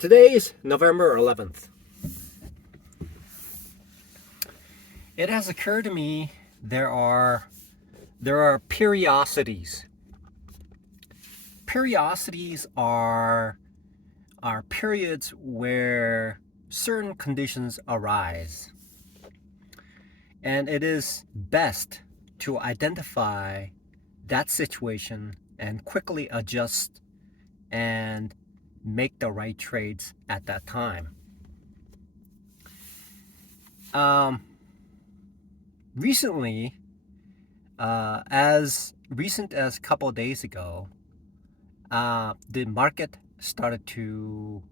Today's November 11th. It has occurred to me there are periodicities. Periodicities are periods where certain conditions arise. And it is best to identify that situation and quickly adjust and make the right trades at that time. Recently, as recent as a couple of days ago, the market started to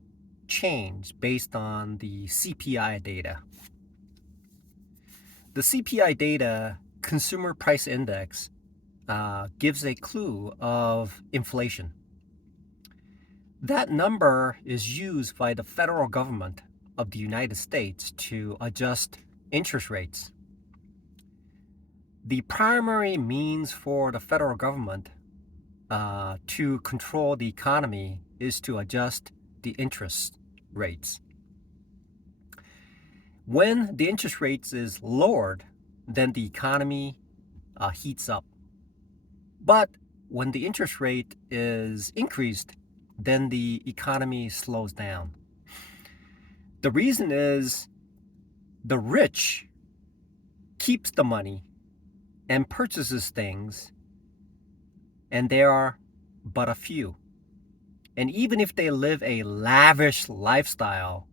change based on the CPI data. The CPI data, Consumer Price Index, gives a clue of inflation. That number is used by the federal government of the United States to adjust interest rates. The primary means for the federal government to control the economy is to adjust the interest rates. When the interest rates is lowered, then the economy heats up. But when the interest rate is increased, then the economy slows down. The reason is the rich keeps the money and purchases things, and there are but a few. And even if they live a lavish lifestyle,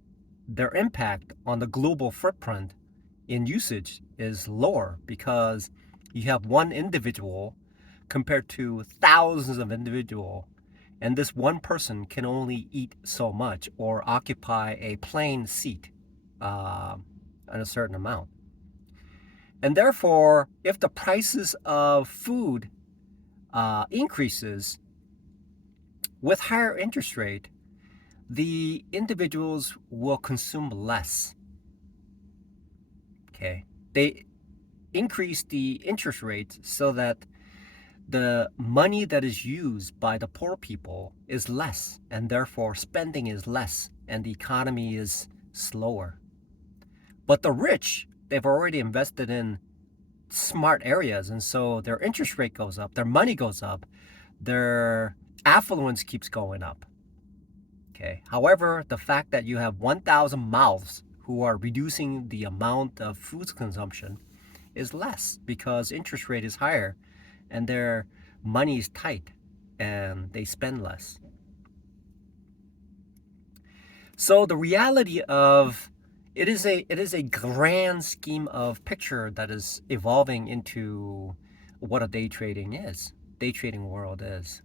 their impact on the global footprint in usage is lower because you have one individual compared to thousands of individuals, and this one person can only eat so much or occupy a plane seat at a certain amount. And therefore, if the prices of food increases with higher interest rate, the individuals will consume less. Okay, they increase the interest rates so that the money that is used by the poor people is less, and therefore spending is less, and the economy is slower. But the rich, they've already invested in smart areas, and so their interest rate goes up, their money goes up, their affluence keeps going up. Okay. However, the fact that you have 1,000 mouths who are reducing the amount of food consumption is less because interest rate is higher and their money is tight and they spend less. So the reality of it is a grand scheme of picture that is evolving into what a day trading world is.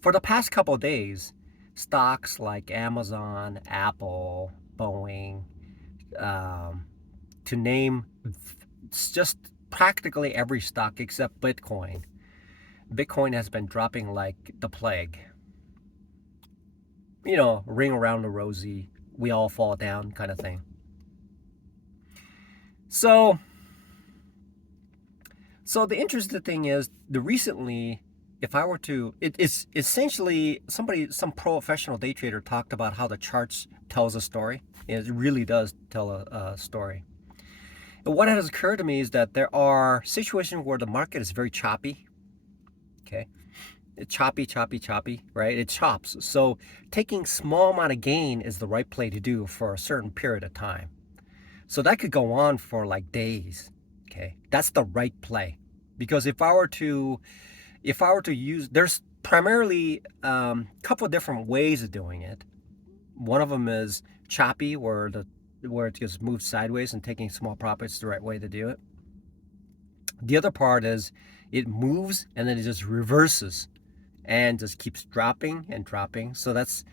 For the past couple of days, stocks like Amazon, Apple, Boeing, to name just practically every stock except Bitcoin. Bitcoin has been dropping like the plague. You know, ring around the rosy, we all fall down kind of thing. So the interesting thing is, recently, if I were to, it's essentially some professional day trader talked about how the charts tells a story. It really does tell a story. And what has occurred to me is that there are situations where the market is very choppy. Okay, it's choppy, right? It chops. So taking small amount of gain is the right play to do for a certain period of time. So that could go on for like days. Okay, that's the right play, because if I were to use, there's primarily a couple of different ways of doing it. One of them is choppy, where it just moves sideways, and taking small profits is the right way to do it. The other part is it moves and then it just reverses and just keeps dropping and dropping. So that's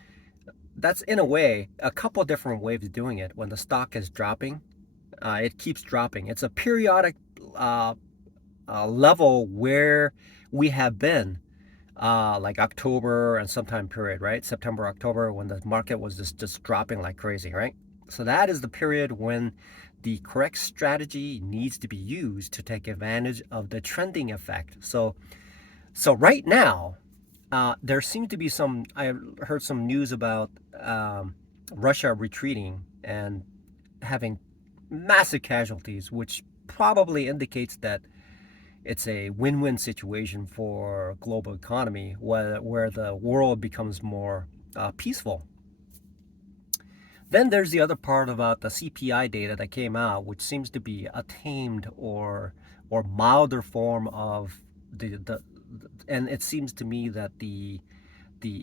in a way a couple of different ways of doing it. When the stock is dropping, it keeps dropping. It's a periodic level where we have been, like October and sometime period, right? September, October, when the market was just dropping like crazy, right? So that is the period when the correct strategy needs to be used to take advantage of the trending effect. So right now, there seemed to be some. I heard some news about Russia retreating and having massive casualties, which probably indicates that it's a win-win situation for global economy, where the world becomes more peaceful. Then there's the other part about the CPI data that came out, which seems to be a tamed or milder form of the and it seems to me that the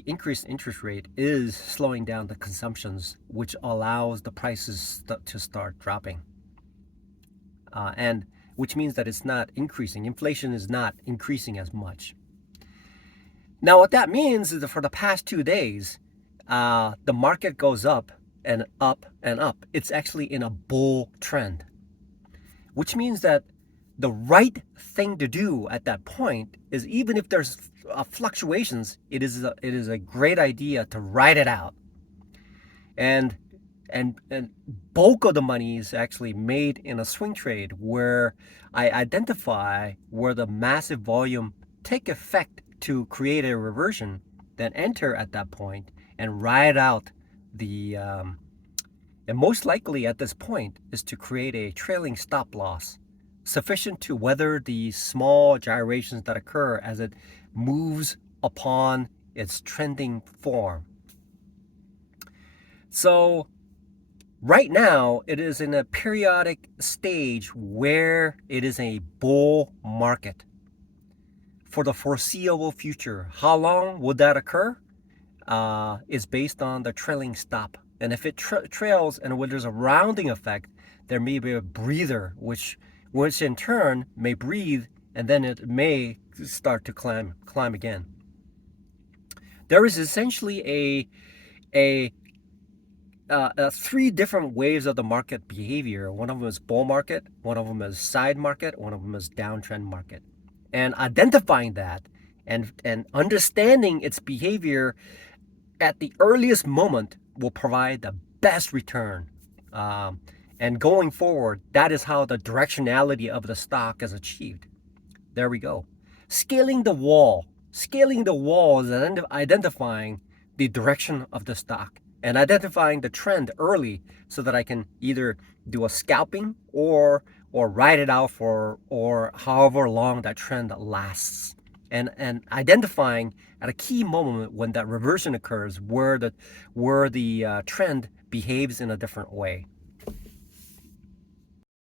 increased interest rate is slowing down the consumptions, which allows the prices to start dropping, and which means that it's not increasing. Inflation is not increasing as much. Now, what that means is that for the past 2 days, the market goes up and up and up. It's actually in a bull trend, which means that the right thing to do at that point is, even if there's fluctuations, it is a great idea to ride it out. And bulk of the money is actually made in a swing trade where I identify where the massive volume take effect to create a reversion, then enter at that point and ride out the and most likely at this point is to create a trailing stop loss sufficient to weather the small gyrations that occur as it moves upon its trending form. So right now, it is in a periodic stage where it is a bull market for the foreseeable future. How long would that occur? Is based on the trailing stop. And if it trails and when there's a rounding effect, there may be a breather, which in turn may breathe, and then it may start to climb again. There is essentially a three different waves of the market behavior. One of them is bull market, one of them is side market, one of them is downtrend market. And identifying that and understanding its behavior at the earliest moment will provide the best return. And going forward, that is how the directionality of the stock is achieved. There we go. Scaling the wall. Scaling the wall is identifying the direction of the stock and identifying the trend early so that I can either do a scalping or ride it out for or however long that trend lasts. And identifying at a key moment when that reversion occurs where the trend behaves in a different way.